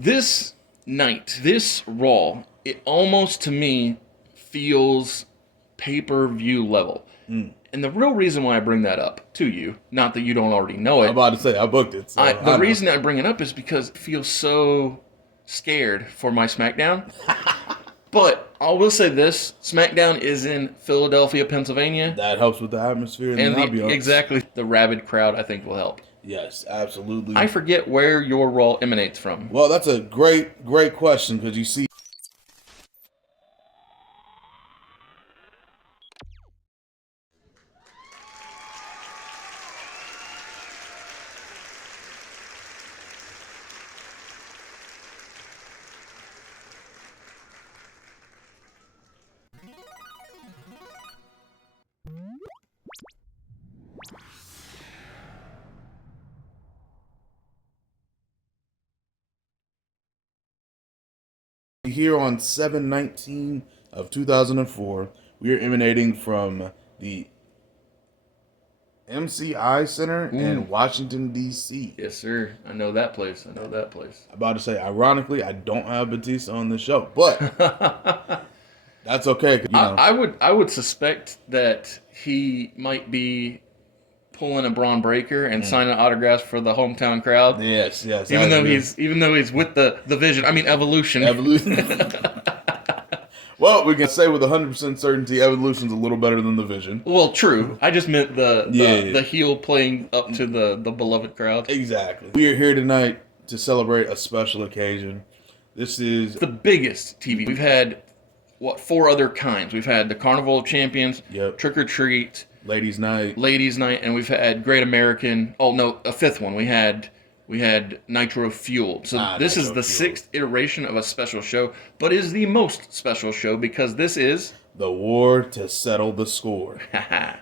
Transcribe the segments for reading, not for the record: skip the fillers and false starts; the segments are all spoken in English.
This night, this Raw, it almost to me feels pay-per-view level. And the real reason why I bring that up to you, not that you don't already know I'm it, about to say I booked it. So the reason I bring it up is because I feel so scared for my SmackDown. But I will say this: SmackDown is in Philadelphia, Pennsylvania, that helps with the atmosphere and, and the ambiance. exactly the rabid crowd I think will help. Yes, absolutely. I forget where your Raw emanates from. Well, that's a great question because you see. Here on 7/19 of 2004, we are emanating from the MCI Center in Washington, D.C. Yes, sir. I know that place. I know that place. I'm about to say, ironically, I don't have Batista on the show, but that's okay. I would suspect that he might be pulling a Braun Breaker and signing autographs for the hometown crowd. Yes. Even though he's with the Vision. I mean Evolution. Well, we can say with 100% certainty, Evolution's a little better than the Vision. Well, true. I just meant the heel playing up to the beloved crowd. Exactly. We are here tonight to celebrate a special occasion. This is the biggest TV. We've had, 4 other kinds. We've had the Carnival of Champions, Trick or Treat, Ladies' Night, and we've had Great American. Oh no, a 5th one. We had Nitro Fuel. So this is the 6th iteration of a special show, but is the most special show because this is the war to settle the score.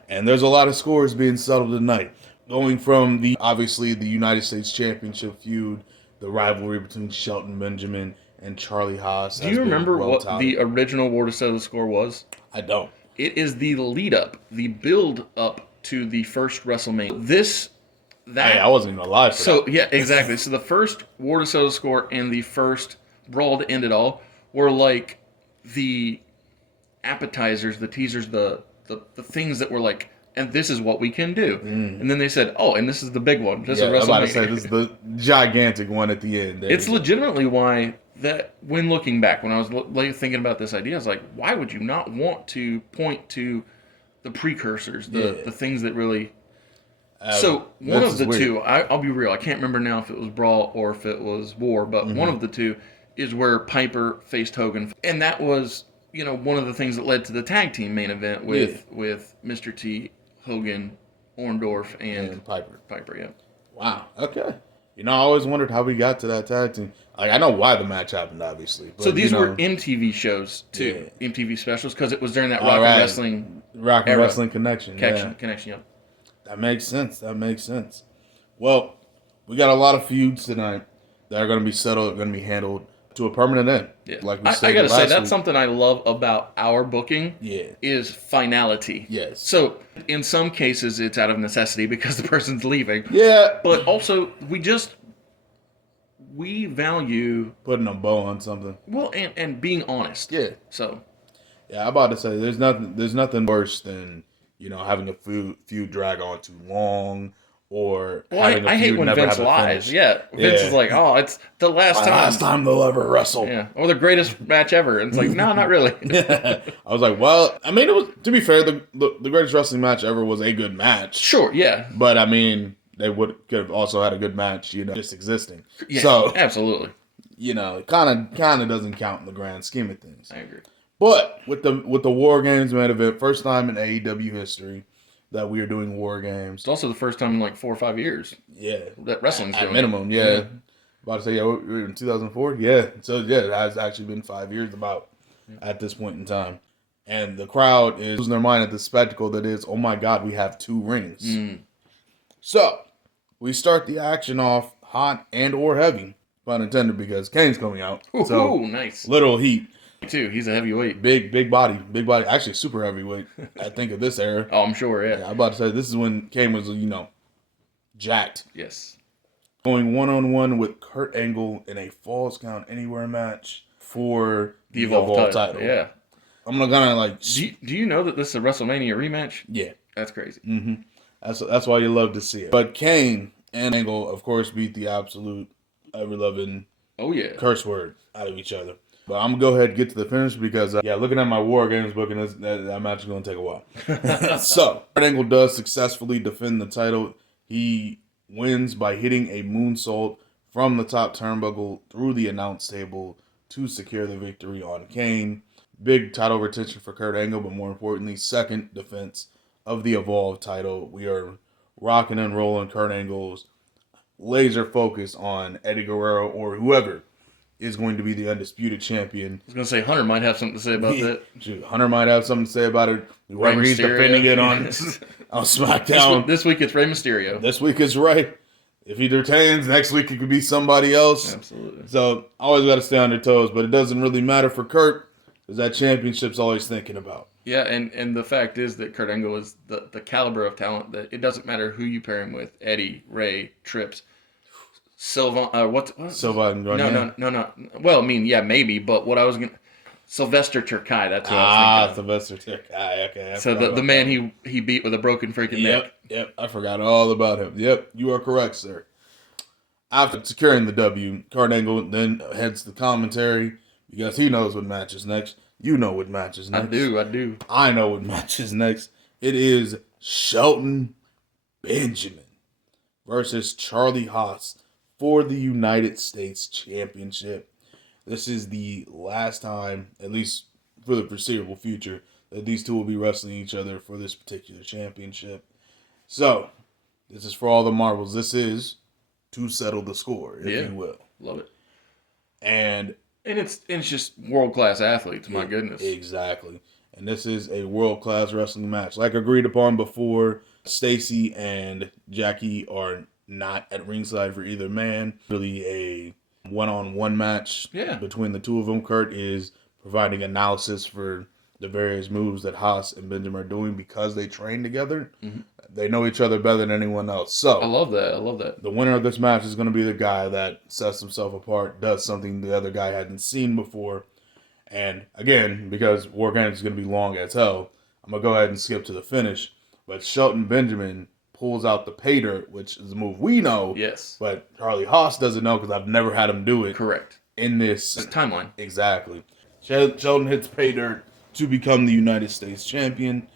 And there's a lot of scores being settled tonight. Going from obviously the United States Championship feud, the rivalry between Shelton Benjamin and Charlie Haas. Do you remember what the original war to settle the score was? I don't. It is the lead up, the build up to the first WrestleMania. Hey, I wasn't even alive for that. Yeah, exactly. So the first War to Settle the Score and the first Brawl to End It All were like the appetizers, the teasers, the things that were like, and this is what we can do. And then they said, oh, and this is the big one. This is WrestleMania. I'm about to say, this is the gigantic one at the end. It's legitimately why that, when looking back, when I was thinking about this idea, I was like, why would you not want to point to the precursors, the things that really... So one of the two, I'll be real, I can't remember now if it was Brawl or if it was War, but one of the two is where Piper faced Hogan. And that was, one of the things that led to the tag team main event with Mr. T, Hogan, Orndorff, and Piper, yeah. Wow, okay. I always wondered how we got to that tag team. Like, I know why the match happened, obviously. But, so these were MTV shows, too, MTV specials, because it was during that Rock and Wrestling Connection, Connection, yeah. That makes sense. Well, we got a lot of feuds tonight that are going to be settled, going to be handled to a permanent end. Yeah. Like we I got to say, that's something I love about our booking. Yeah. Is finality. Yes. So in some cases, it's out of necessity because the person's leaving. Yeah. But also, we value putting a bow on something. Well, and being honest. Yeah. So. Yeah, I'm about to say there's nothing worse than having a feud drag on too long, or having a feud I hate when never Vince have lies. Yeah, Vince is like, oh, it's the last time they'll ever wrestle. Yeah, or the greatest match ever. And it's like, no, not really. I was like, well, I mean, it was, to be fair, the greatest wrestling match ever was a good match. Sure, yeah, but I mean, they could have also had a good match, just existing. Yeah, so absolutely. It kind of doesn't count in the grand scheme of things. I agree. But with the War Games main event, first time in AEW history that we are doing War Games. It's also the first time in like 4 or 5 years. Yeah, that wrestling's doing at minimum. Yeah. About to say, we're in 2004. Yeah, so it has actually been 5 years at this point in time, and the crowd is losing their mind at the spectacle that is. Oh my God, we have 2 rings. So we start the action off hot and or heavy, pun intended, because Kane's coming out. So nice. Little heat. Too. He's a heavyweight. Big body. Actually, super heavyweight. I think of this era. Oh, I'm sure. Yeah. I'm about to say this is when Kane was, jacked. Yes. going one-on-one with Kurt Angle in a Falls Count Anywhere match for The Evolve title. Yeah. I'm gonna like. Do you know that this is a WrestleMania rematch? Yeah, that's crazy. Mm-hmm. That's why you love to see it. But Kane and Angle, of course, beat the absolute ever-loving curse word out of each other. But I'm gonna go ahead and get to the finish because looking at my War Games book, and that match is gonna take a while. So Kurt Angle does successfully defend the title. He wins by hitting a moonsault from the top turnbuckle through the announce table to secure the victory on Kane. Big title retention for Kurt Angle, but more importantly, second defense of the Evolve title. We are rocking and rolling Kurt Angle's laser focus on Eddie Guerrero or whoever is going to be the undisputed champion. I was going to say Hunter might have something to say about that. Shoot, Hunter might have something to say about it. Whoever he's defending it on SmackDown. This week it's Rey Mysterio. This week is Rey. If he retains, next week it could be somebody else. Absolutely. So always got to stay on their toes, but it doesn't really matter for Kurt because that championship's always thinking about. Yeah, and the fact is that Kurt Angle is the caliber of talent that it doesn't matter who you pair him with. Eddie, Ray, Trips, Sylvain, what? Sylvain Garnier? No. Well, I mean, yeah, maybe, but what I was going to... Sylvester Terkay, that's what I was thinking. Sylvester Terkay, okay. So the man he beat with a broken freaking neck. Yep, I forgot all about him. Yep, you are correct, sir. After securing the W, Kurt Angle then heads to commentary because he knows what match is next. You know what match is next. I do. I know what match is next. It is Shelton Benjamin versus Charlie Haas for the United States Championship. This is the last time, at least for the foreseeable future, that these two will be wrestling each other for this particular championship. So, this is for all the marbles. This is to settle the score, if you will. Love it. And it's just world-class athletes, my goodness. Exactly. And this is a world-class wrestling match. Like agreed upon before, Stacy and Jackie are not at ringside for either man. Really a one-on-one match between the two of them. Kurt is providing analysis for the various moves that Haas and Benjamin are doing because they train together. Mm-hmm. They know each other better than anyone else. So I love that. The winner of this match is going to be the guy that sets himself apart, does something the other guy hadn't seen before. And again, because War Games is going to be long as hell, I'm going to go ahead and skip to the finish. But Shelton Benjamin pulls out the pay dirt, which is a move we know. Yes. But Charlie Haas doesn't know because I've never had him do it. Correct. In this timeline. Exactly. Shelton hits pay dirt to become the United States champion.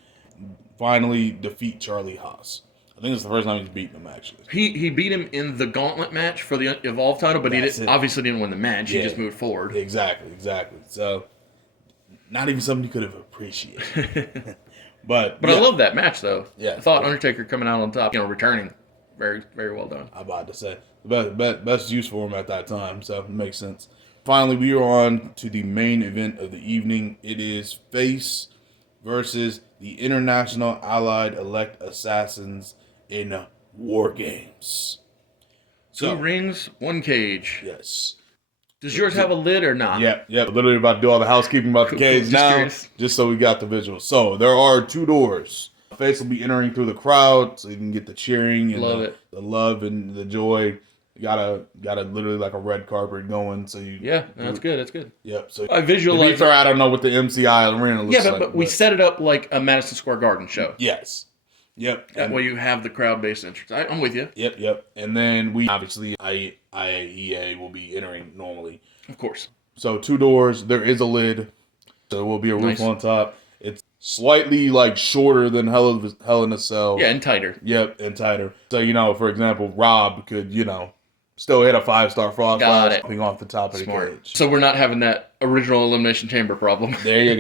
Finally defeat Charlie Haas. I think it's the first time he's beaten him, actually. He beat him in the gauntlet match for the Evolve title, but obviously didn't win the match. Yeah. He just moved forward. Exactly. So, not even something he could have appreciated. But I love that match, though. Yeah. I thought Undertaker coming out on top, returning. Very, very well done. I'm about to say. The best use for him at that time, so it makes sense. Finally, we are on to the main event of the evening. It is Face versus the International Allied Elect Assassins in War Games. Two rings, one cage. Yes. Does yours have a lid or not? Yep. Literally about to do all the housekeeping about the cage now, just so we got the visual. So there are two doors. Face will be entering through the crowd, so you can get the cheering and the love and the joy. You gotta literally like a red carpet going, so you. Yeah, that's good. That's good. Yep. So I visualize. I don't know what the MCI arena looks like. But we set it up like a Madison Square Garden show. Yes. Yep. That way you have the crowd-based entrance. I'm with you. Yep. And then we obviously IAEA will be entering normally. Of course. So two doors. There is a lid. So there will be a roof on top. It's slightly like shorter than Hell in a Cell. Yeah, and tighter. Yep, and tighter. So for example, Rob could still hit a 5-star frost flash off the top of the cage. So we're not having that original Elimination Chamber problem. There you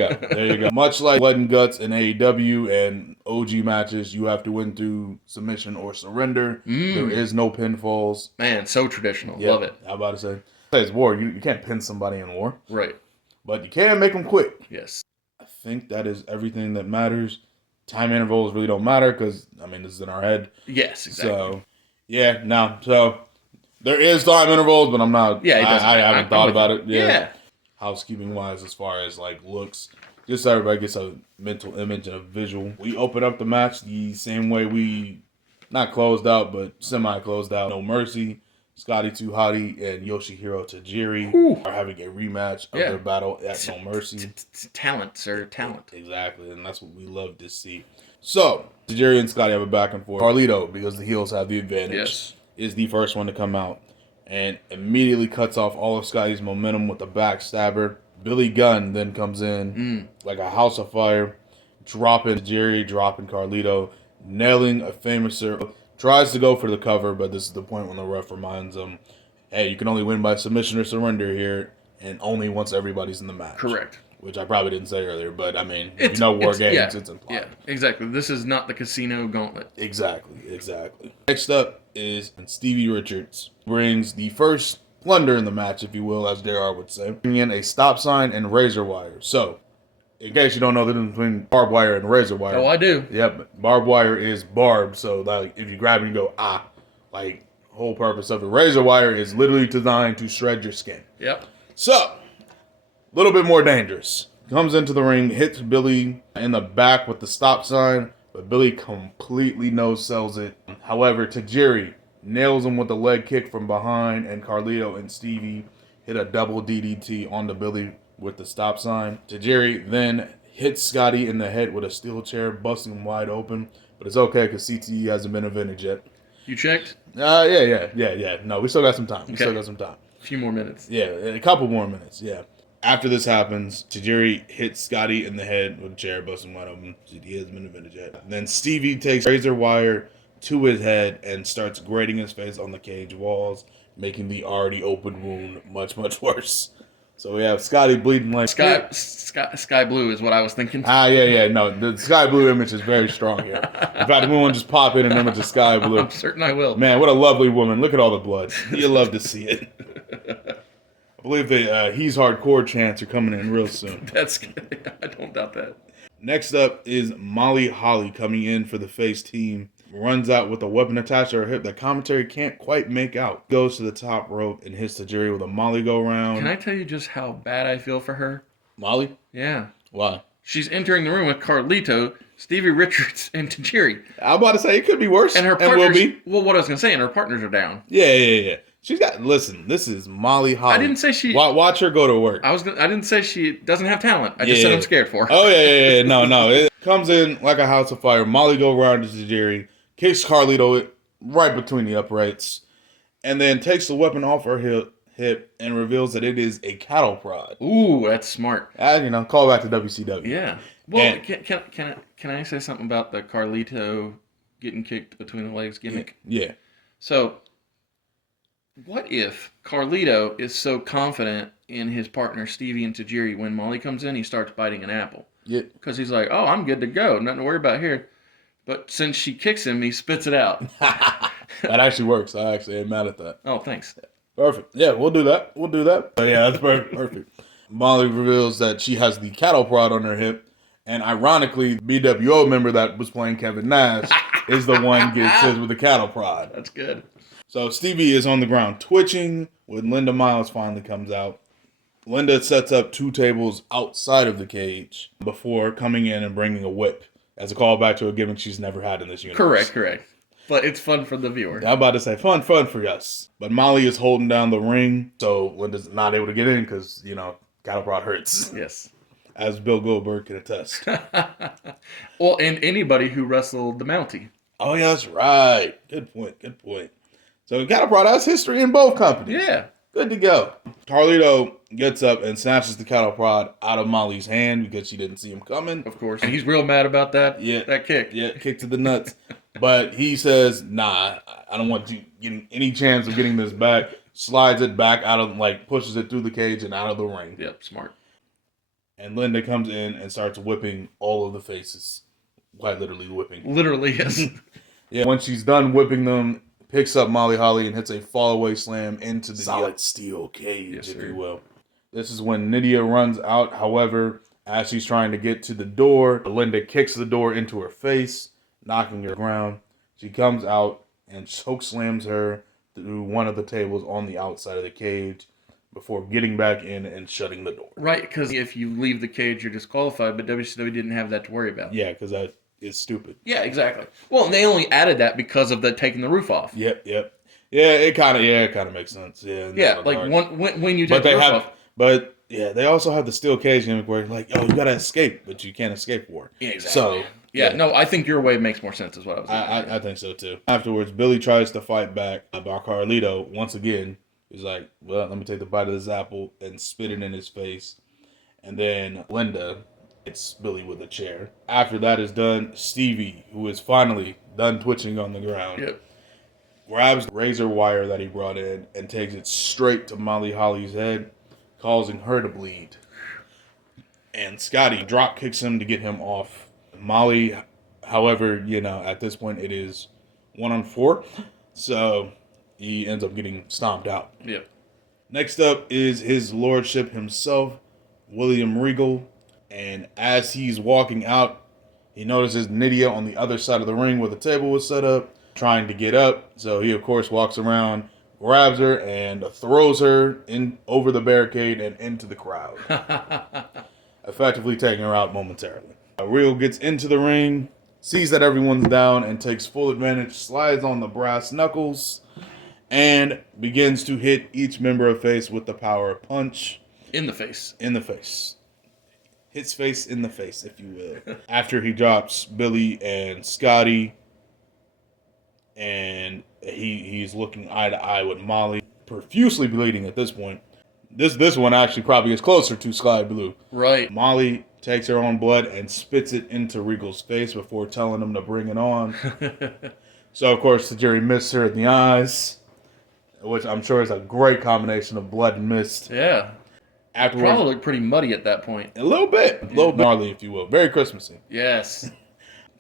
go. Much like Blood and Guts in AEW and OG matches, you have to win through submission or surrender. There is no pinfalls. Man, so traditional. Love it. I'm about to say it's war. You can't pin somebody in war. Right. But you can make them quit. Yes. I think that is everything that matters. Time intervals really don't matter because, this is in our head. Yes, exactly. So, there is time intervals, but I'm not. Yeah, I haven't thought about it. Yeah. Housekeeping wise, as far as like looks, just so everybody gets a mental image and a visual. We open up the match the same way we not closed out, but semi closed out. No Mercy. Scotty 2 Hotty and Yoshihiro Tajiri Whew. are having a rematch of Yeah. their battle at No Mercy. Talent, sir. Talent. Exactly, and that's what we love to see. So, Tajiri and Scotty have a back and forth. Carlito, because the heels have the advantage, Yes. is the first one to come out and immediately cuts off all of Scotty's momentum with a backstabber. Billy Gunn then comes in like a house of fire, dropping Tajiri, dropping Carlito, nailing a famouser. Tries to go for the cover, but this is the point when the ref reminds him, hey, you can only win by submission or surrender here, and only once everybody's in the match. Correct. Which I probably didn't say earlier, but I mean, if you know war games, it's implied. Yeah, exactly. This is not the casino gauntlet. Exactly. Next up is Stevie Richards. Brings the first plunder in the match, if you will, as JR would say. Bringing in a stop sign and razor wire. So, in case you don't know the difference between barbed wire and razor wire. Oh, I do. Yep, barbed wire is barbed, so like if you grab it and go, like whole purpose of the razor wire is literally designed to shred your skin. Yep. So, a little bit more dangerous. Comes into the ring, hits Billy in the back with the stop sign, but Billy completely no-sells it. However, Tajiri nails him with a leg kick from behind, and Carlito and Stevie hit a double DDT onto Billy with the stop sign. Tajiri then hits Scotty in the head with a steel chair, busting him wide open. But it's okay because CTE hasn't been invented yet. You checked? Yeah. No, we still got some time. A few more minutes. Yeah, a couple more minutes, yeah. After this happens, Tajiri hits Scotty in the head with a chair, busting wide open. CTE hasn't been invented yet. Then Stevie takes razor wire to his head and starts grating his face on the cage walls, making the already open wound much, much worse. So we have Scotty bleeding like Sky blue is what I was thinking. Yeah. No, the sky blue image is very strong here. In fact, we want to just pop in an image of sky blue. I'm certain I will. Man, what a lovely woman. Look at all the blood. You love to see it. I believe the He's Hardcore chants are coming in real soon. I don't doubt that. Next up is Molly Holly coming in for the face team. Runs out with a weapon attached to her hip that commentary can't quite make out. Goes to the top rope and hits Tajiri with a Molly go round. Can I tell you just how bad I feel for her? Molly? Yeah. Why? She's entering the room with Carlito, Stevie Richards, and Tajiri. I'm about to say it could be worse. And her partners, will be. Well, what I was going to say, and her partners are down. Yeah. She's got, listen, this is Molly Holly. I didn't say she... Watch her go to work. I didn't say she doesn't have talent. I just said I'm scared for her. Oh, yeah. No. It comes in like a house of fire. Molly go around to Tajiri, kicks Carlito right between the uprights, and then takes the weapon off her hip and reveals that it is a cattle prod. Ooh, that's smart. Call back to WCW. Yeah. Well, can I say something about the Carlito getting kicked between the legs gimmick? Yeah. So, what if Carlito is so confident in his partner Stevie and Tajiri, when Molly comes in, he starts biting an apple? Yeah. Because he's like, oh, I'm good to go. Nothing to worry about here. But since she kicks him, he spits it out. That actually works. I actually am mad at that. Oh, thanks. Perfect. Yeah, we'll do that. But yeah, that's perfect. Molly reveals that she has the cattle prod on her hip. And ironically, the BWO member that was playing Kevin Nash is the one gets hit with the cattle prod. That's good. So Stevie is on the ground twitching when Linda Miles finally comes out. Linda sets up 2 tables outside of the cage before coming in and bringing a whip as a callback to a gimmick she's never had in this universe. Correct. But it's fun for the viewer. I'm about to say fun for us. But Molly is holding down the ring, so Linda's not able to get in because, cattle prod hurts. Yes. As Bill Goldberg can attest. Well, and anybody who wrestled the Mountie. Oh, yeah, that's right. Good point. So cattle prod has history in both companies. Yeah. Good to go. Carlito gets up and snatches the cattle prod out of Molly's hand because she didn't see him coming. Of course. And he's real mad about that. Yeah. That kick. Yeah, kick to the nuts. But he says, nah, I don't want you getting any chance of getting this back. Slides it back out of, pushes it through the cage and out of the ring. Yep, smart. And Linda comes in and starts whipping all of the faces. Quite literally whipping. Literally, yes. Yeah, when she's done whipping them, picks up Molly Holly and hits a fallaway slam into the solid steel cage, yes, if sir. you will. This is when Nydia runs out. However, as she's trying to get to the door, Linda kicks the door into her face, knocking her to the ground. She comes out and choke slams her through one of the tables on the outside of the cage before getting back in and shutting the door. Right, because if you leave the cage, you're disqualified, but WCW didn't have that to worry about. Yeah, because that is stupid. Yeah, exactly. Well, and they only added that because of the taking the roof off. Yep. it kind of makes sense. Yeah, in Yeah, that like regard. when you But take the roof off. but yeah, they also have the steel cage gimmick where like, oh, you gotta escape, but you can't escape war. Yeah, exactly. So Yeah, no, I think your way makes more sense, is what I was thinking. I think so too. Afterwards, Billy tries to fight back, but Carlito once again is like, well, let me take the bite of this apple and spit it in his face, and then Linda hits Billy with a chair. After that is done, Stevie, who is finally done twitching on the ground, Yep. grabs the razor wire that he brought in and takes it straight to Molly Holly's head, causing her to bleed. And Scotty drop kicks him to get him off. Molly, however, at this point it is 1-on-4, so he ends up getting stomped out. Yep. Next up is his lordship himself, William Regal, and as he's walking out, he notices Nydia on the other side of the ring where the table was set up, trying to get up. So he, of course, walks around, grabs her, and throws her in over the barricade and into the crowd, effectively taking her out momentarily. Regal gets into the ring, sees that everyone's down, and takes full advantage, slides on the brass knuckles, and begins to hit each member of face with the power punch. In the face. In the face. Hits face in the face, if you will. After he drops Billy and Scotty, and he's looking eye to eye with Molly, profusely bleeding at this point. This one actually probably is closer to Sky Blue. Right. Molly takes her own blood and spits it into Regal's face before telling him to bring it on. So, of course, Jerry missed her in the eyes, which I'm sure is a great combination of blood and mist. Yeah. Afterwards, Probably looked pretty muddy at that point. a little bit gnarly, if you will. Very Christmassy. Yes.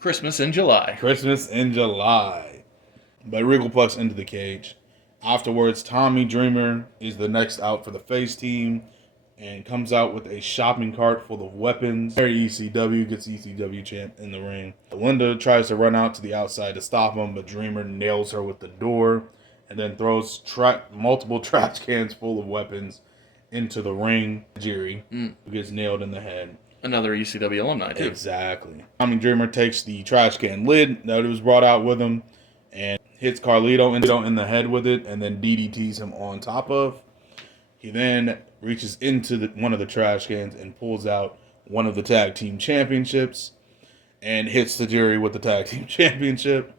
Christmas in July. Christmas in July. But Regal plucks into the cage. Afterwards, Tommy Dreamer is the next out for the face team and comes out with a shopping cart full of weapons. Harry ECW gets ECW champ in the ring. Linda tries to run out to the outside to stop him, but Dreamer nails her with the door and then throws multiple trash cans full of weapons into the ring. Jerry, who gets nailed in the head. Another ECW alumni, too. Exactly. Tommy Dreamer takes the trash can lid that was brought out with him and hits Carlito in the head with it and then DDTs him on top of. He then reaches into one of the trash cans and pulls out one of the tag team championships and hits Tajiri with the tag team championship.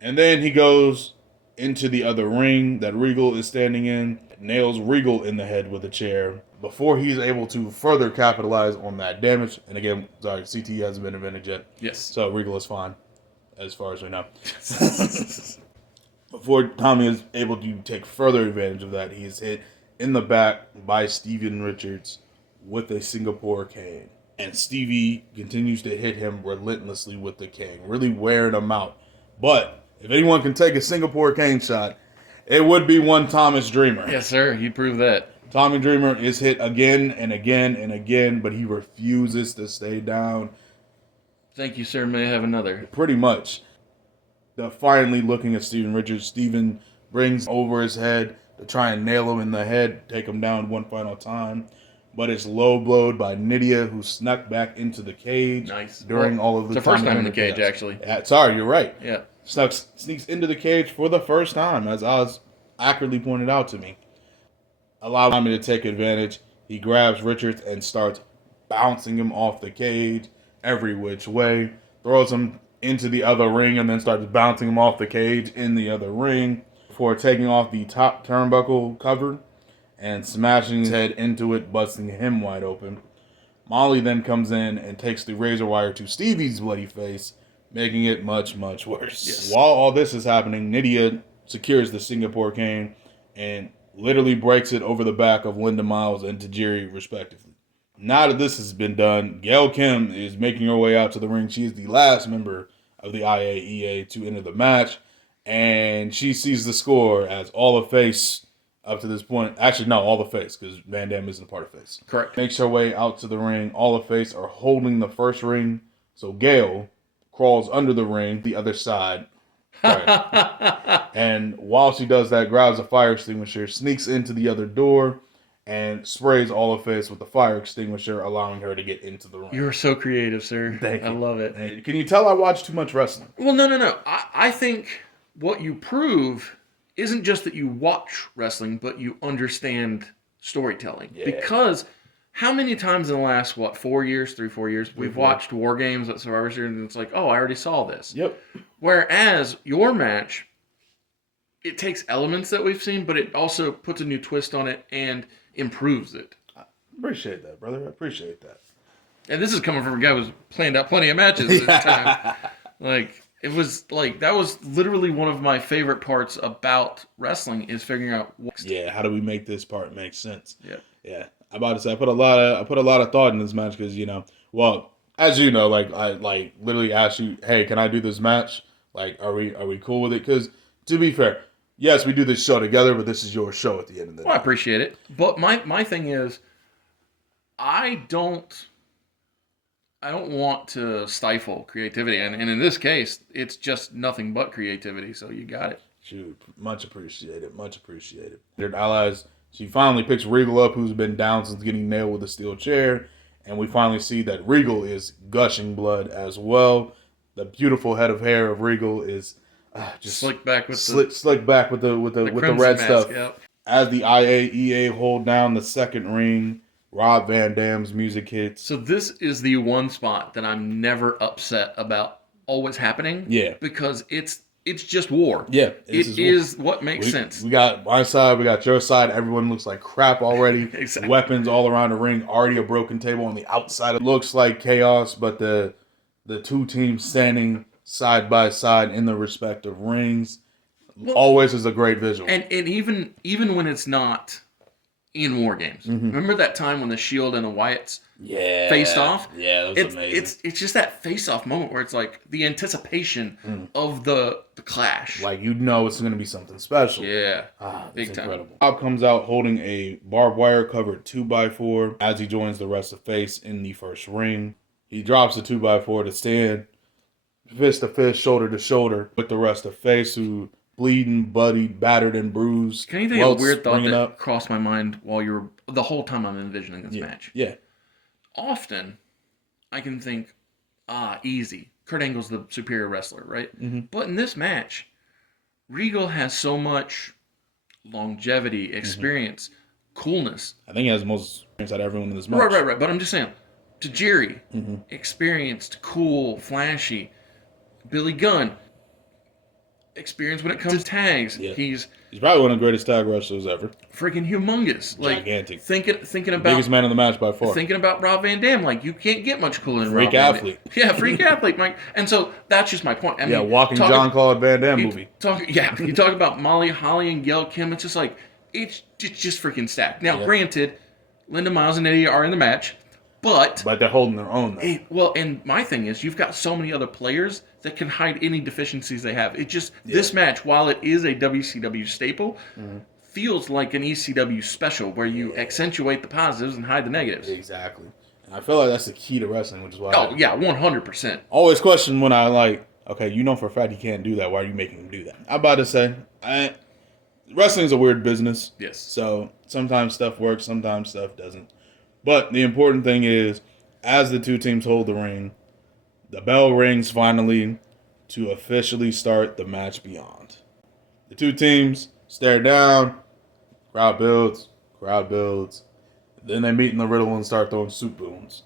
And then he goes into the other ring that Regal is standing in, nails Regal in the head with a chair before he's able to further capitalize on that damage. And again, sorry, CT hasn't been invented yet. Yes. So Regal is fine, as far as we know. Before Tommy is able to take further advantage of that, he is hit in the back by Steven Richards with a Singapore cane. And Stevie continues to hit him relentlessly with the cane, really wearing him out. But if anyone can take a Singapore cane shot, it would be one Thomas Dreamer. Yes, sir. He proved that. Tommy Dreamer is hit again and again and again, but he refuses to stay down. Thank you, sir. May I have another? Pretty much. Finally looking at Steven Richards, Steven brings over his head to try and nail him in the head, take him down one final time. But it's low blowed by Nydia, who snuck back into the cage during all of the it's the first time in the cage, actually. Sorry, you're right. Yeah. Sneaks into the cage for the first time, as Oz accurately pointed out to me. Allowing me to take advantage, he grabs Richards and starts bouncing him off the cage every which way, throws him into the other ring, and then starts bouncing him off the cage in the other ring before taking off the top turnbuckle cover and smashing his head into it, busting him wide open. Molly then comes in and takes the razor wire to Stevie's bloody face, making it much, much worse. Yes. While all this is happening, Nydia secures the Singapore cane and literally breaks it over the back of Linda Miles and Tajiri, respectively. Now that this has been done, Gail Kim is making her way out to the ring. She is the last member of the IAEA to enter the match, and she sees the score as all of face up to this point. Actually, no, all the face, because Van Dam isn't a part of face. Correct. Makes her way out to the ring. All of face are holding the first ring, so Gail crawls under the ring, the other side. Right. And while she does that, grabs a fire extinguisher, sneaks into the other door, and sprays all of face with the fire extinguisher, allowing her to get into the ring. You're so creative, sir. Thank you. I love it. Can you tell I watch too much wrestling? Well, no. I think what you prove isn't just that you watch wrestling, but you understand storytelling. Yeah. Because how many times in the last, 4 years, 3-4 years, we've watched War Games at Survivor Series, and it's like, oh, I already saw this. Yep. Whereas your match, it takes elements that we've seen, but it also puts a new twist on it and improves it. I appreciate that, brother. I appreciate that. And this is coming from a guy who's planned out plenty of matches this time. Like, it was like, that was literally one of my favorite parts about wrestling is figuring out how do we make this part make sense? Yeah. Yeah. I'm about to say I put a lot of thought in this match because, well, as you know, like I literally asked you, hey, can I do this match? Like, are we cool with it? Because to be fair, yes, we do this show together, but this is your show at the end of the day. Well, I appreciate it. But my thing is, I don't want to stifle creativity. And in this case, it's just nothing but creativity. So you got it. Shoot, much appreciated. Much appreciated. Their allies, she finally picks Regal up, who's been down since getting nailed with a steel chair. And we finally see that Regal is gushing blood as well. The beautiful head of hair of Regal is just slick back with slick back with the red mask, stuff. Yep. As the IAEA hold down the second ring, Rob Van Dam's music hits. So this is the one spot that I'm never upset about always happening. Yeah. Because it's just war. Yeah. It is what makes sense. We got my side, we got your side. Everyone looks like crap already. Exactly. Weapons all around the ring. Already a broken table on the outside. It looks like chaos, but the two teams standing side by side in the respective rings always is a great visual. And even when it's not in War Games. Mm-hmm. Remember that time when the Shield and the Wyatts faced off? Yeah, that was amazing. It's just that face-off moment where it's like the anticipation of the clash. Like, it's going to be something special. Yeah. Big time. Incredible. Bob comes out holding a barbed wire covered 2x4 as he joins the rest of Face in the first ring. He drops the 2x4 to stand fist to fist, shoulder to shoulder with the rest of Face, who bleeding, bloodied, battered, and bruised. Can you think of a weird thought that crossed my mind while you were the whole time I'm envisioning this match? Yeah. Often, I can think, easy. Kurt Angle's the superior wrestler, right? Mm-hmm. But in this match, Regal has so much longevity, experience, coolness. I think he has the most experience out of everyone in this match. Right. But I'm just saying, Tajiri, experienced, cool, flashy. Billy Gunn, experience when it comes to tags. Yeah. He's probably one of the greatest tag wrestlers ever. Freaking humongous. Like, gigantic. Thinking about biggest man in the match by far. Thinking about Rob Van Dam, like, you can't get much cooler than Freak Rob athlete. Van Dam. Yeah, freak athlete, Mike. And so that's just my point. I mean, walking Jean-Claude Van Damme movie. You talk about Molly Holly and Gail Kim. It's just like it's just freaking stacked. Now, granted, Linda Miles and Eddie are in the match. But they're holding their own, though. And my thing is, you've got so many other players that can hide any deficiencies they have. It just, this match, while it is a WCW staple, feels like an ECW special where you accentuate the positives and hide the negatives. Exactly. And I feel like that's the key to wrestling, which is why 100%. Always question when I okay, for a fact he can't do that. Why are you making him do that? I'm about to say, wrestling's a weird business. Yes. So sometimes stuff works, sometimes stuff doesn't. But the important thing is, as the two teams hold the ring, the bell rings finally to officially start the match beyond. The two teams stare down, crowd builds. Then they meet in the riddle and start throwing soup bones,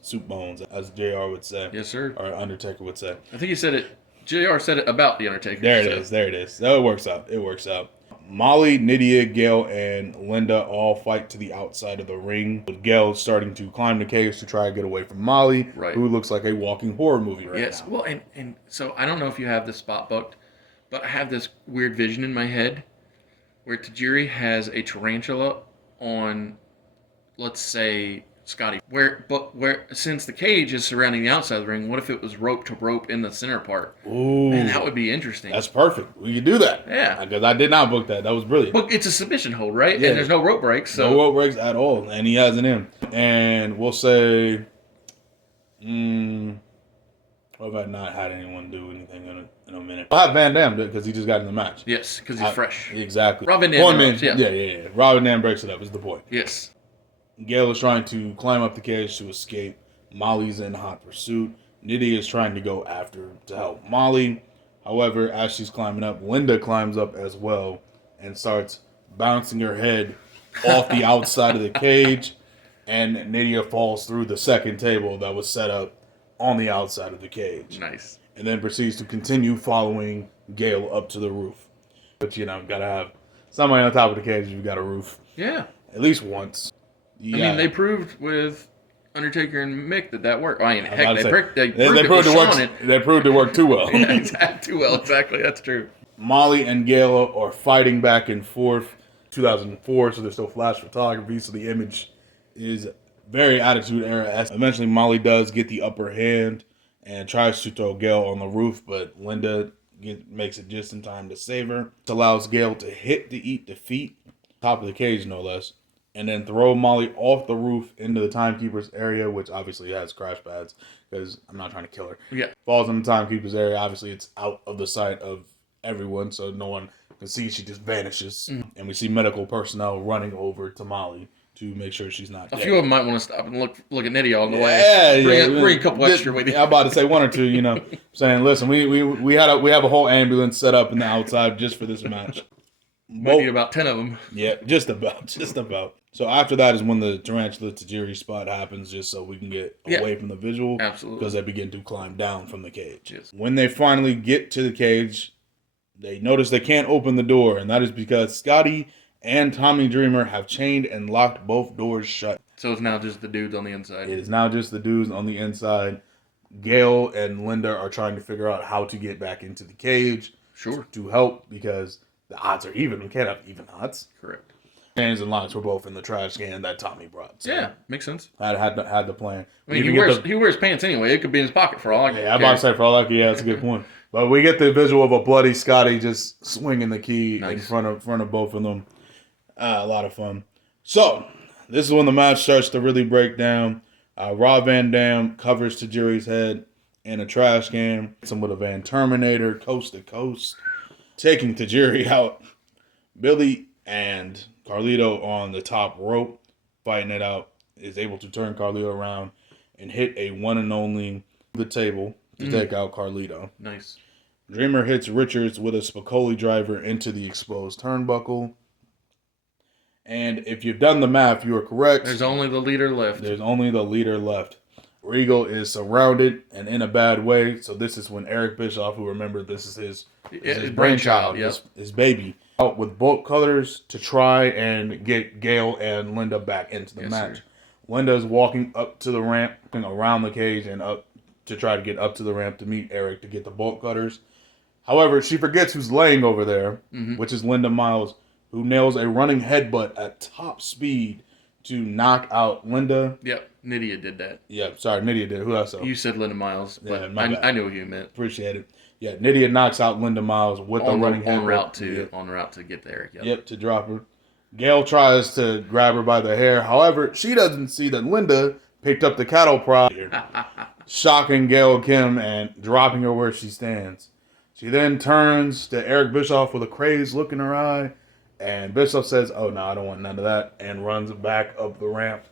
as JR would say. Yes, sir. Or Undertaker would say. I think he said it, JR said it about The Undertaker. There it is. So it works out. Molly, Nydia, Gail, and Linda all fight to the outside of the ring, with Gail starting to climb the cage to try to get away from Molly, who looks like a walking horror movie right now. Yes, well, and so I don't know if you have this spot booked, but I have this weird vision in my head where Tajiri has a tarantula on, let's say, Scotty. Where since the cage is surrounding the outside of the ring, what if it was rope to rope in the center part? Ooh, man, that would be interesting. That's perfect. We could do that. Yeah, because I did not book that. That was brilliant. But it's a submission hold, right? Yeah. And there's no rope breaks. So. No rope breaks at all, and he has an in. And we'll say, what have I not had anyone do anything in a minute? I'll have Van Dam do it because he just got in the match. Yes, because he's fresh. Exactly. Rob Van Dam. Yeah. Rob Van Dam breaks it up is the point. Yes. Gail is trying to climb up the cage to escape. Molly's in hot pursuit. Nydia is trying to go after to help Molly. However, as she's climbing up, Linda climbs up as well and starts bouncing her head off the outside of the cage, and Nydia falls through the second table that was set up on the outside of the cage. Nice. And then proceeds to continue following Gale up to the roof. But, gotta have somebody on top of the cage if you've got a roof. Yeah. At least once. I mean, they proved with Undertaker and Mick that worked. I mean, heck, they proved it worked too well. Yeah, exactly. Too well, exactly. That's true. Molly and Gale are fighting back and forth. 2004, so there's still flash photography, so the image is very Attitude Era. Eventually, Molly does get the upper hand and tries to throw Gale on the roof, but Linda makes it just in time to save her. It allows Gale to hit to eat defeat, top of the cage no less, and then throw Molly off the roof into the Timekeeper's area, which obviously has crash pads, because I'm not trying to kill her. Yeah. Falls in the Timekeeper's area. Obviously, it's out of the sight of everyone, so no one can see. She just vanishes. And we see medical personnel running over to Molly to make sure she's not dead. A few of them might want to stop and look at Nydia on the way. Bring a couple extra with you. I'm about to say one or two, saying, listen, we have a whole ambulance set up in the outside just for this match. We need about 10 of them. Yeah, just about. So after that is when the Tarantula Tajiri spot happens, just so we can get away from the visual. Absolutely. Because they begin to climb down from the cage. Yes. When they finally get to the cage, they notice they can't open the door, and that is because Scotty and Tommy Dreamer have chained and locked both doors shut. So it's now just the dudes on the inside. It is now just the dudes on the inside. Gale and Linda are trying to figure out how to get back into the cage. Sure. To help, because the odds are even. We can't have even odds. Correct. Chains and locks were both in the trash can that Tommy brought. So yeah, makes sense. Had the plan. I mean, he wears pants anyway. It could be in his pocket for all I care. Yeah, I'm about to say for all I care. Yeah, that's a good point. But we get the visual of a bloody Scotty just swinging the key in front of both of them. A lot of fun. So, this is when the match starts to really break down. Rob Van Dam covers Tajiri's head in a trash can. Hits him with a Van Terminator, coast to coast. Taking Tajiri out. Billy and Carlito on the top rope, fighting it out, is able to turn Carlito around and hit a one and only the table to take out Carlito. Nice. Dreamer hits Richards with a Spicoli driver into the exposed turnbuckle. And if you've done the math, you are correct. There's only the leader left. Regal is surrounded and in a bad way. So this is when Eric Bischoff, who remember this is his brainchild, his baby, out with bolt cutters to try and get Gale and Linda back into the match. Sir. Linda is walking up to the ramp and around the cage and up to try to get up to the ramp to meet Eric to get the bolt cutters. However, she forgets who's laying over there, which is Linda Miles, who nails a running headbutt at top speed to knock out Linda. Yep, Nydia did that. Yeah, sorry, Nydia did. Who else? You said Linda Miles, but yeah, I knew what you meant. Appreciate it. Yeah, Nydia knocks out Linda Miles with a running headbutt. En route to get there. Yep, to drop her. Gale tries to grab her by the hair. However, she doesn't see that Linda picked up the cattle prod, shocking Gail Kim and dropping her where she stands. She then turns to Eric Bischoff with a crazed look in her eye, and Bischoff says, "Oh no, I don't want none of that," and runs back up the ramp,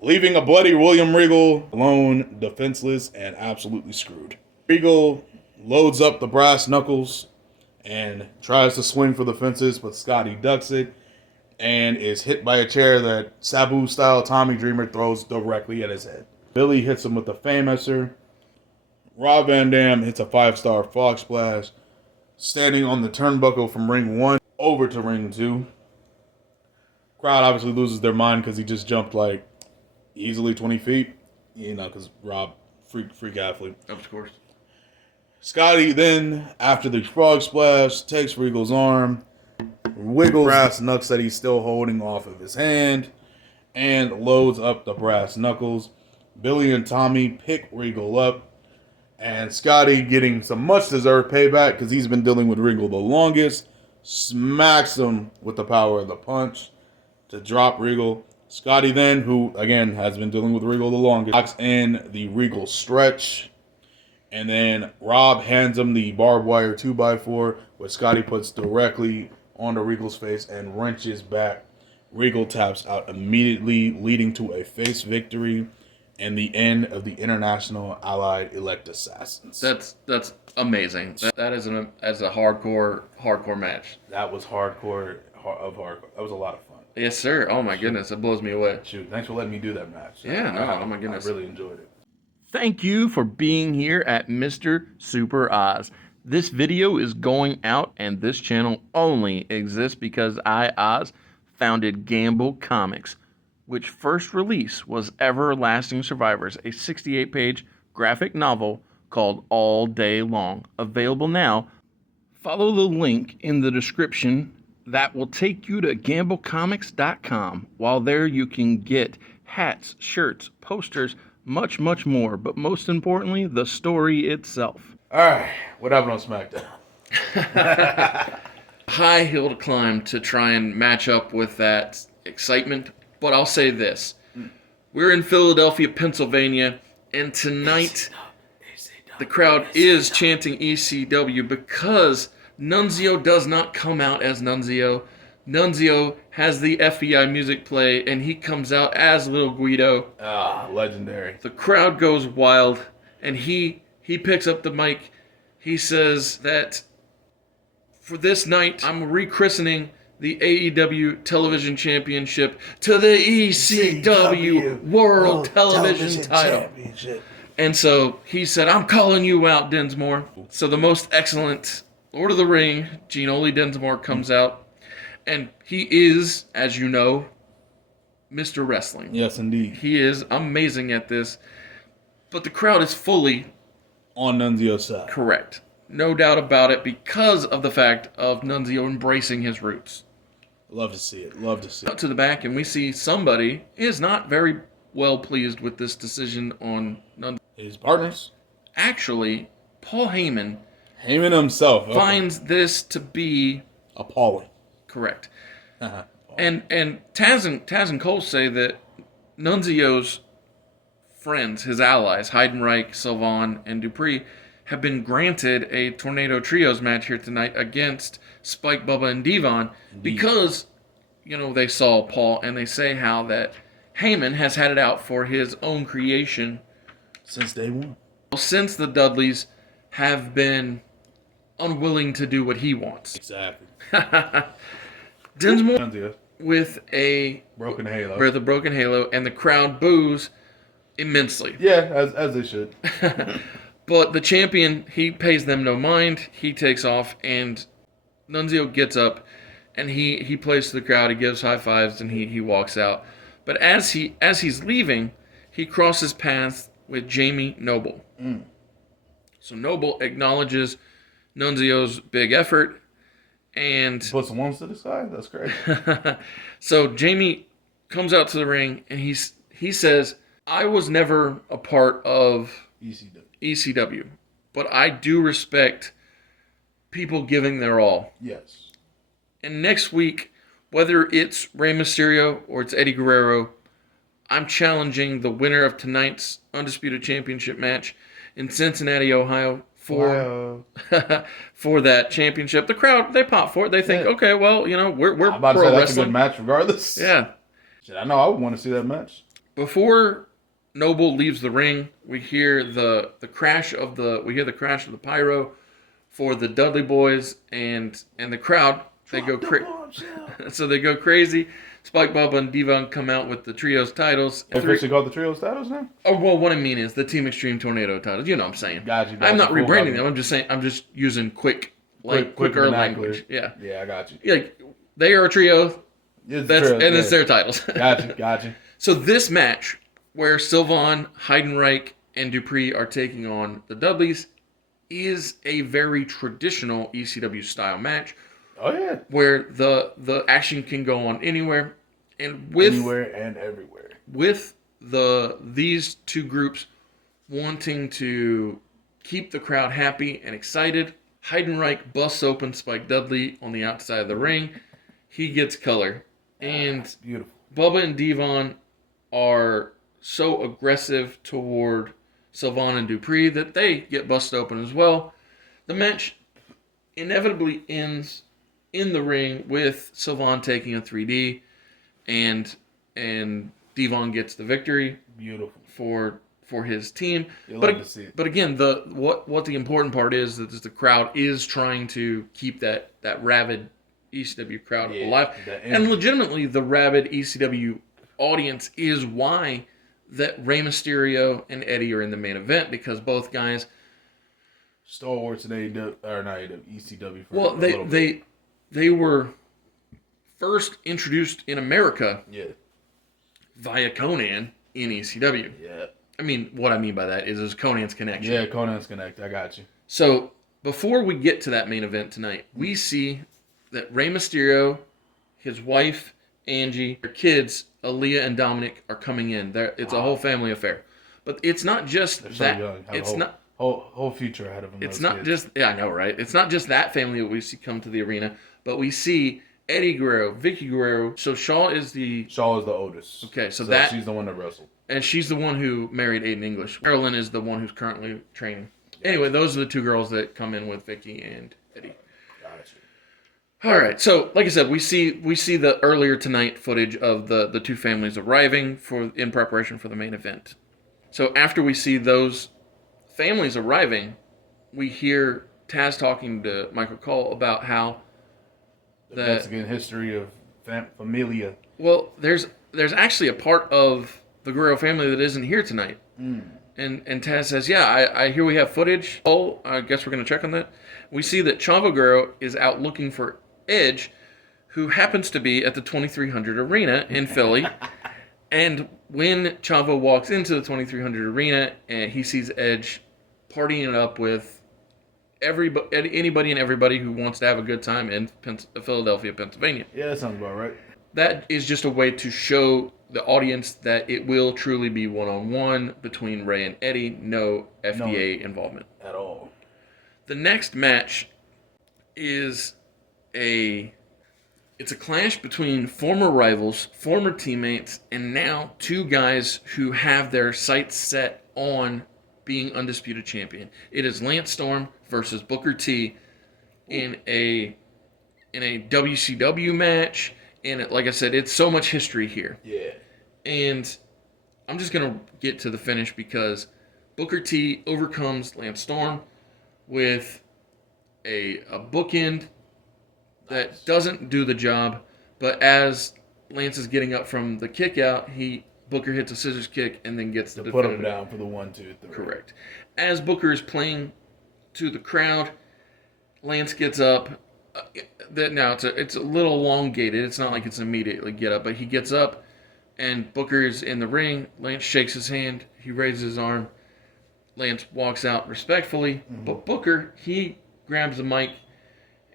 leaving a bloody William Regal alone, defenseless, and absolutely screwed. Regal loads up the brass knuckles and tries to swing for the fences, but Scotty ducks it and is hit by a chair that Sabu-style Tommy Dreamer throws directly at his head. Billy hits him with a Fameasser. Rob Van Dam hits a 5-star frog splash, standing on the turnbuckle from ring 1 over to ring 2. Crowd obviously loses their mind because he just jumped like easily 20 feet, because Rob, freak athlete. Of course. Scotty then, after the frog splash, takes Regal's arm, wiggles brass knucks that he's still holding off of his hand, and loads up the brass knuckles. Billy and Tommy pick Regal up, and Scotty, getting some much-deserved payback because he's been dealing with Regal the longest, smacks him with the power of the punch to drop Regal. Scotty then, who, again, has been dealing with Regal the longest, locks in the Regal stretch. And then Rob hands him the barbed wire 2x4, which Scotty puts directly onto Regal's face and wrenches back. Regal taps out immediately, leading to a face victory. and the end of the International Allied Elect Assassins. That's amazing. That is as a hardcore match. That was hardcore of hardcore. That was a lot of fun. Yes, sir. Oh my goodness, it blows me away. Shoot, thanks for letting me do that match. Yeah, no, oh my goodness. I really enjoyed it. Thank you for being here at Mr. Super Oz. This video is going out, and this channel only exists because I, Oz, founded Gamble Comics, which first release was Everlasting Survivors, a 68-page graphic novel called All Day Long. Available now. Follow the link in the description that will take you to gamblecomics.com. While there, you can get hats, shirts, posters, much more, but most importantly, the story itself. All right, what happened on SmackDown? High hill to climb to try and match up with that excitement, but I'll say this. We're in Philadelphia, Pennsylvania, and tonight the crowd is chanting ECW because Nunzio does not come out as Nunzio. Nunzio has the FBI music play, and he comes out as Little Guido. Ah, legendary. The crowd goes wild, and he picks up the mic. He says that for this night, I'm rechristening the AEW Television Championship to the ECW World Television title. And so he said, I'm calling you out, Dinsmore. So the most excellent Lord of the Ring, Gene Ole Dinsmore, comes out. And he is, as you know, Mr. Wrestling. Yes, indeed. He is amazing at this. But the crowd is fully on Nunzio's side. Correct. No doubt about it, because of the fact of Nunzio embracing his roots. Love to see it. Love to see it. Up to the back, and we see somebody is not very well pleased with this decision on Nunzio. His partners? Actually, Paul Heyman. Heyman himself. Okay. Finds this to be appalling. Correct. And Taz and Cole say that Nunzio's friends, his allies, Heidenreich, Sylvan, and Dupree, have been granted a Tornado Trios match here tonight against Spike, Bubba, and Devon because, they saw Paul, and they say how that Heyman has had it out for his own creation since day one. Since the Dudleys have been unwilling to do what he wants. Exactly. Dinsmore with a broken halo. With a broken halo, and the crowd boos immensely. Yeah, as they should. But the champion, he pays them no mind. He takes off, and Nunzio gets up, and he plays to the crowd. He gives high fives, and he walks out. But as he's leaving, he crosses paths with Jamie Noble. So Noble acknowledges Nunzio's big effort. And put some ones to the side. That's great. So Jamie comes out to the ring, and he says, I was never a part of ECW, but I do respect people giving their all. Yes. And next week, whether it's Rey Mysterio or it's Eddie Guerrero, I'm challenging the winner of tonight's Undisputed Championship match in Cincinnati, Ohio, for that championship. The crowd, they pop for it. They think, okay, well, we're I'm about pro to say wrestling. That's a good match regardless. Yeah. Shit, I know I would want to see that match. Before Noble leaves the ring, we hear the crash of the pyro for the Dudley Boys, and the crowd, they go crazy. So they go crazy. Spike, Bubba, and Devon come out with the Trios titles. Officially called the Trios titles now? Oh, well, what I mean is the Team Extreme Tornado titles. You know what I'm saying. Got you. I'm not rebranding them. I'm just saying, I'm just using quicker language. Yeah. Yeah, I got you. Like, they are a trio. It's their titles. Got you. So this match, where Sylvan, Heidenreich, and Dupree are taking on the Dudleys, is a very traditional ECW style match. Oh yeah. Where the action can go on anywhere, and anywhere and everywhere. With these two groups wanting to keep the crowd happy and excited, Heidenreich busts open Spike Dudley on the outside of the ring. He gets color, and beautiful. Bubba and Devon are so aggressive toward Sylvan and Dupree that they get busted open as well. The match inevitably ends in the ring with Sylvan taking a 3D and Devon gets the victory Beautiful. for his team. You'll But love to see it. but again, what the important part is that the crowd is trying to keep that rabid ECW crowd alive, that and energy. legitimately the rabid ECW audience is why that Rey Mysterio and Eddie are in the main event, because both guys. Stalwarts in AEW, or not AEW, ECW. For Well, a little bit. they were first introduced in America Yeah. via Conan in ECW. Yeah. I mean, what I mean by that is Conan's connection. Yeah, Conan's Connect. I got you. So before we get to that main event tonight, we see that Rey Mysterio, his wife Angie, their kids Aaliyah and Dominic are coming in. It's a whole family affair, but it's not just They're so that. young. Have It's not. whole future ahead of them. It's not just. Yeah, I know, right? It's not just that family that we see come to the arena, but we see Eddie Guerrero, Vicky Guerrero. So Shaw is the. Shaw is the oldest. Okay, so that she's the one that wrestled. And she's the one who married Aiden English. Marilyn is the one who's currently training. Anyway, those are the two girls that come in with Vicky and Eddie. Gotcha. All right. So, like I said, we see the earlier tonight footage of the two families arriving in preparation for the main event. So after we see those families arriving, we hear Taz talking to Michael Cole about how The Mexican history of familia. Well, there's actually a part of the Guerrero family that isn't here tonight. And Taz says, yeah, I hear we have footage. Oh, I guess we're going to check on that. We see that Chavo Guerrero is out looking for Edge, who happens to be at the 2300 Arena in Philly. And when Chavo walks into the 2300 Arena, and he sees Edge partying it up with anybody and everybody who wants to have a good time in Philadelphia, Pennsylvania. Yeah, that sounds about right. That is just a way to show the audience that it will truly be one-on-one between Rey and Eddie, no FDA involvement at all. The next match is it's a clash between former rivals, former teammates, and now two guys who have their sights set on being undisputed champion. It is Lance Storm versus Booker T in a WCW match. And like I said, it's so much history here. Yeah. And I'm just going to get to the finish because Booker T overcomes Lance Storm with a bookend that doesn't do the job. But as Lance is getting up from the kick out, Booker hits a scissors kick and then gets to the put him down for the 1, 2, 3. Correct. As Booker is playing to the crowd, Lance gets up. Now it's a little elongated. It's not like it's immediately get up, but he gets up, and Booker is in the ring. Lance shakes his hand. He raises his arm. Lance walks out respectfully, but Booker, he grabs the mic,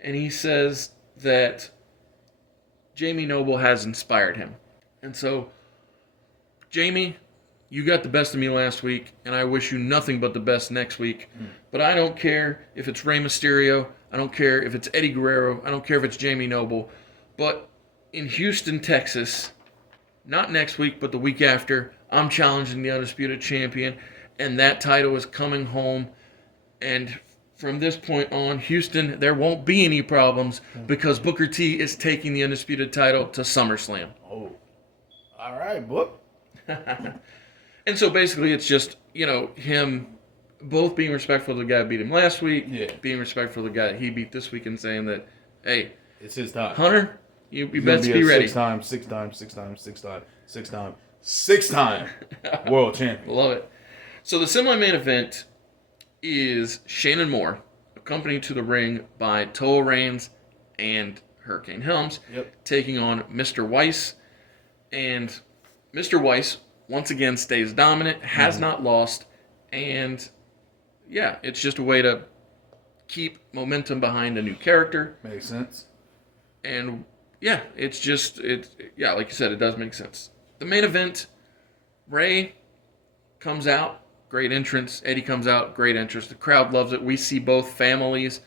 and he says that Jamie Noble has inspired him. And so, Jamie, you got the best of me last week, and I wish you nothing but the best next week. But I don't care if it's Rey Mysterio. I don't care if it's Eddie Guerrero. I don't care if it's Jamie Noble. But in Houston, Texas, not next week, but the week after, I'm challenging the Undisputed Champion, and that title is coming home. And from this point on, Houston, there won't be any problems because Booker T is taking the Undisputed title to SummerSlam. Oh. All right, Book. And so basically it's just, him both being respectful to the guy who beat him last week, being respectful to the guy that he beat this week, and saying that, hey, it's his time. Hunter, you best be ready. 6-time world champion. Love it. So the semi-main event is Shannon Moore, accompanied to the ring by Toa Reigns and Hurricane Helms, taking on Mr. Weiss. And Mr. Weiss, once again, stays dominant, has not lost, and yeah, it's just a way to keep momentum behind a new character. Makes sense. And yeah, like you said, it does make sense. The main event, Rey comes out, great entrance. Eddie comes out, great entrance. The crowd loves it. We see both families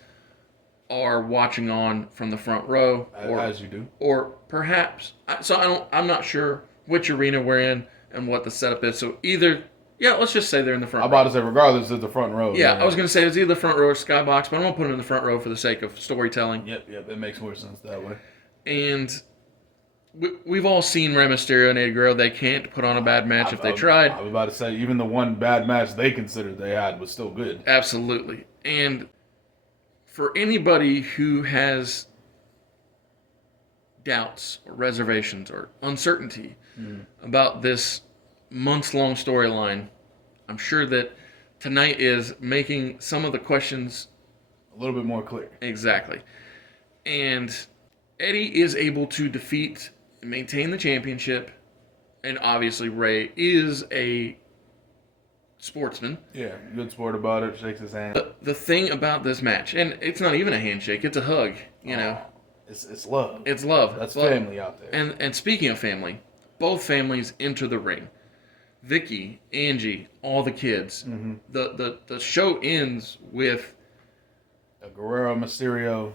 are watching on from the front row. As you do. Or perhaps, I'm not sure which arena we're in and what the setup is. So let's just say they're in the front row. I'm about to say, regardless of the front row. Yeah, I was going to say it's either the front row or Skybox, but I'm going to put them in the front row for the sake of storytelling. Yep, it makes more sense that way. And we've all seen Rey Mysterio and Eddie Guerrero. They can't put on a bad match if they tried. I was about to say, even the one bad match they considered they had was still good. Absolutely. And for anybody who has doubts or reservations or uncertainty about this months-long storyline, I'm sure that tonight is making some of the questions A little bit more clear. exactly. And Eddie is able to defeat and maintain the championship, and obviously Rey is a sportsman. Yeah, good sport about it. Shakes his hand. But the thing about this match, and it's not even a handshake, it's a hug, you know. It's love. It's love. That's But- family out there. And speaking of family, both families enter the ring. Vicky, Angie, all the kids. The show ends with A Guerrero Mysterio.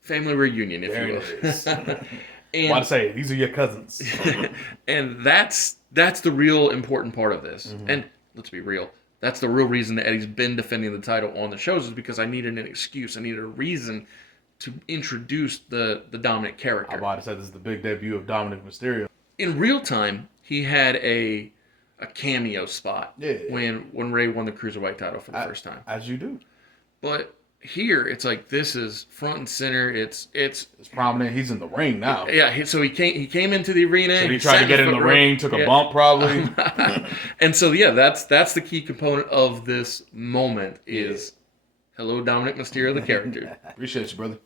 family reunion, if There you it will. is. About to and say, these are your cousins. and that's the real important part of this. And let's be real. That's the real reason that Eddie's been defending the title on the shows, is because I needed an excuse. I needed a reason to introduce the Dominic character. I'm about to say, this is the big debut of Dominic Mysterio. In real time, he had a cameo spot when Rey won the Cruiserweight title for the first time. As you do. But here, it's like this is front and center. It's It's prominent. He's in the ring now. yeah. So he came into the arena. So he tried to sat get in the front row. ring, took a bump probably. And so yeah, that's the key component of this moment is hello Dominic Mysterio, the character. Appreciate you, brother.